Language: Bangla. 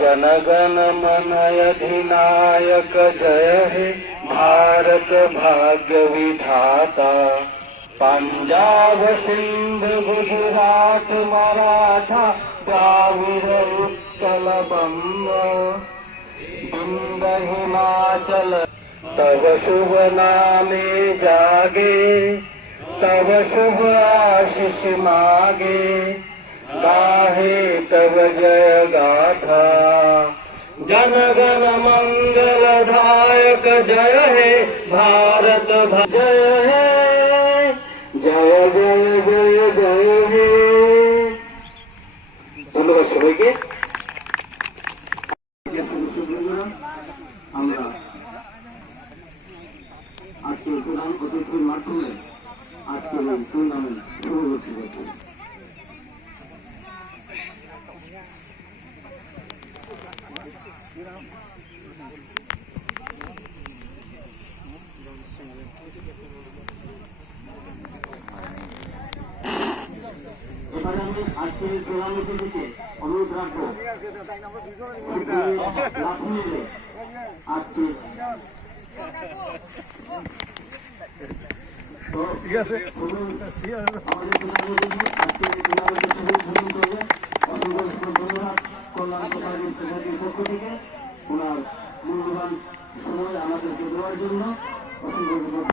जनगण मन अधिनायक जय हे भारत भाग्य विधाता। पंजाब सिंध गुजरात मराठा द्राविड़ उत्कल बंग विंध्य हिमाचल तव शुभ नामे जागे, तव शुभ आशीष मागे, गाहे तव जय गाथा। जनगण मंगलदायक जय हे भारत जय हे, जय जय जय जय हे। ধন্যবাদ সবাইকে। আমরা আজকে প্রধান অতিথির মাধ্যমে আজকে টুর্নামেন্ট শুরু করতে যাচ্ছি। এবারে আমি আজকের প্রধান অতিথিকে অনুরোধ রাখবো আজকে ঠিক আছে আমাদের পক্ষ থেকে ওনার মূল্যবান সময় আমাদেরকে দেওয়ার জন্য অসংখ্য